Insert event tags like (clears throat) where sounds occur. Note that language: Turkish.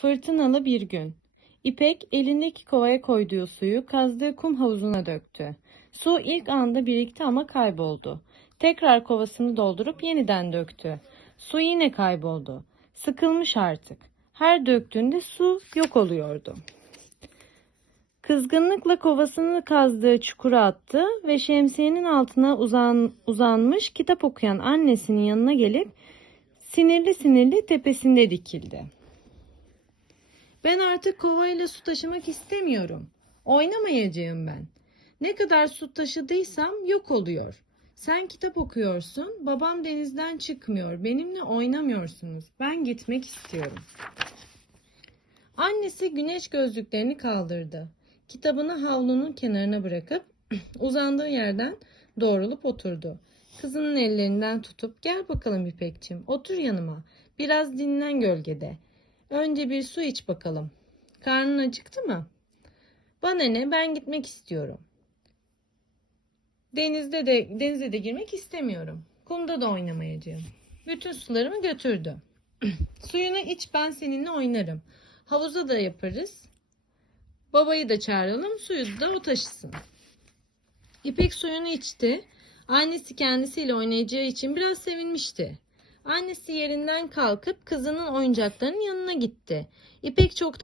Fırtınalı bir gün. İpek elindeki kovaya koyduğu suyu kazdığı kum havuzuna döktü. Su ilk anda birikti ama kayboldu. Tekrar kovasını doldurup yeniden döktü. Su yine kayboldu. Sıkılmış artık. Her döktüğünde su yok oluyordu. Kızgınlıkla kovasını kazdığı çukura attı ve şemsiyenin altına uzan, uzanmış kitap okuyan annesinin yanına gelip sinirli sinirli tepesinde dikildi. Ben artık kovayla su taşımak istemiyorum. Oynamayacağım ben. Ne kadar su taşıdıysam yok oluyor. Sen kitap okuyorsun, babam denizden çıkmıyor, benimle oynamıyorsunuz. Ben gitmek istiyorum. Annesi güneş gözlüklerini kaldırdı. Kitabını havlunun kenarına bırakıp (clears throat) uzandığı yerden doğrulup oturdu. Kızının ellerinden tutup gel bakalım İpekçim otur yanıma. Biraz dinlen gölgede. Önce bir su iç bakalım. Karnın acıktı mı? Bana ne ben gitmek istiyorum. Denizde de denize de girmek istemiyorum. Kumda da oynamayacağım. Bütün sularımı götürdü. (clears throat) Suyunu iç ben seninle oynarım. Havuza da yaparız. Babayı da çağıralım suyu da o taşısın. İpek suyunu içti. Annesi kendisiyle oynayacağı için biraz sevinmişti. Annesi yerinden kalkıp kızının oyuncaklarının yanına gitti. İpek çok